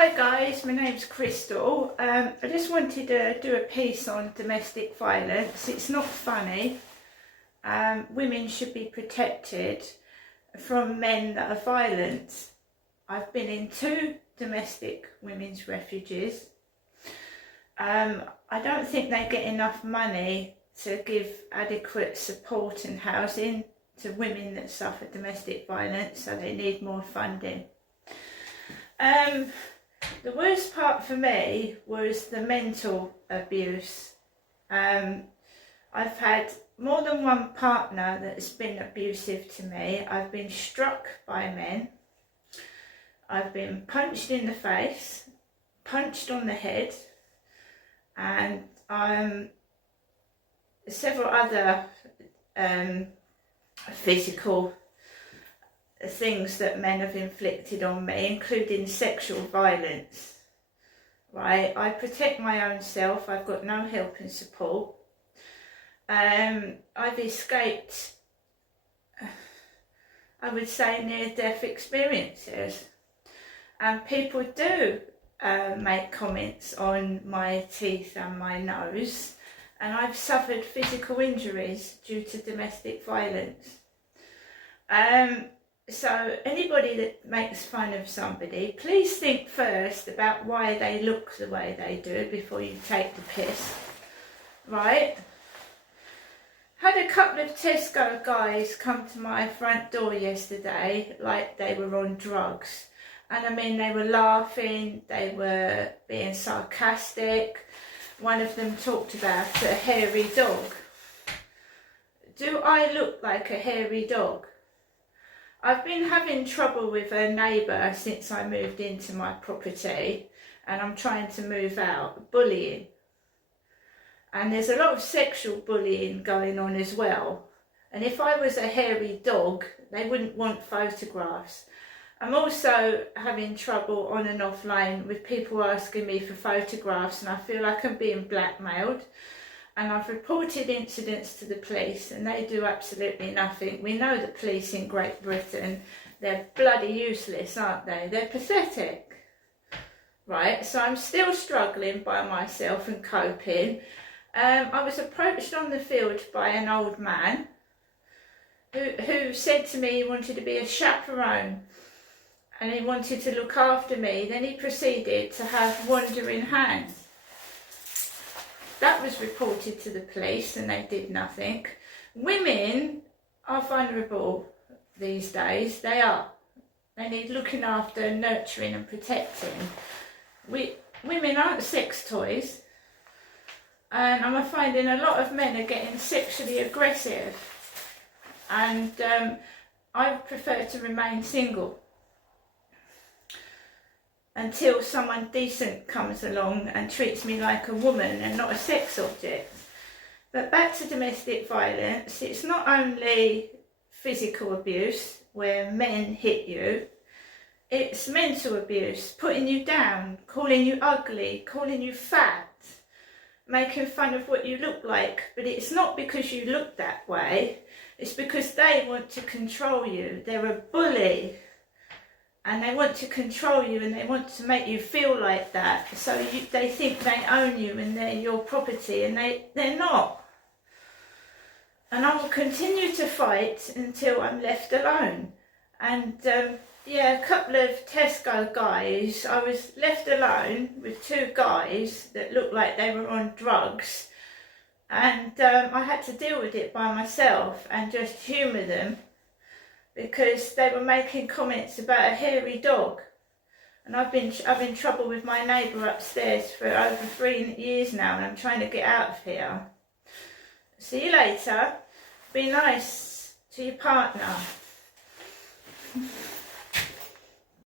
Hi guys, my name's Crystal. I just wanted to do a piece on domestic violence. It's not funny. Women should be protected from men that are violent. I've been in 2 domestic women's refuges. I don't think they get enough money to give adequate support and housing to women that suffer domestic violence, so they need more funding. The worst part for me was the mental abuse. I've had more than one partner that's been abusive to me. I've been struck by men. I've been punched in the face, punched on the head, and several other physical things that men have inflicted on me, including sexual violence. Right, I protect my own self. I've got no help and support. I've escaped, I would say, near-death experiences, and people do make comments on my teeth and my nose, and I've suffered physical injuries due to domestic violence. So anybody that makes fun of somebody, please think first about why they look the way they do before you take the piss, right? Had a couple of Tesco guys come to my front door yesterday like they were on drugs. And I mean, they were laughing, they were being sarcastic. One of them talked about a hairy dog. Do I look like a hairy dog? I've been having trouble with a neighbour since I moved into my property, and I'm trying to move out. Bullying. And there's a lot of sexual bullying going on as well. And if I was a hairy dog, they wouldn't want photographs. I'm also having trouble on and offline with people asking me for photographs, and I feel like I'm being blackmailed. And I've reported incidents to the police, and they do absolutely nothing. We know the police in Great Britain, they're bloody useless, aren't they? They're pathetic, right? So I'm still struggling by myself and coping. I was approached on the field by an old man who said to me he wanted to be a chaperone and he wanted to look after me. Then he proceeded to have wandering hands. That was reported to the police and they did nothing. Women are vulnerable these days. They are. They need looking after, nurturing and protecting. Women aren't sex toys. And I'm finding a lot of men are getting sexually aggressive. And I prefer to remain single until someone decent comes along and treats me like a woman and not a sex object. But back to domestic violence, it's not only physical abuse where men hit you, it's mental abuse, putting you down, calling you ugly, calling you fat, making fun of what you look like. But it's not because you look that way, it's because they want to control you. They're a bully. And they want to control you and they want to make you feel like that. So they think they own you and they're your property, and they're not. And I will continue to fight until I'm left alone. And yeah, a couple of Tesco guys, I was left alone with 2 guys that looked like they were on drugs. And I had to deal with it by myself and just humour them, because they were making comments about a hairy dog. And I've been in trouble with my neighbour upstairs for over 3 years now, and I'm trying to get out of here. See you later. Be nice to your partner.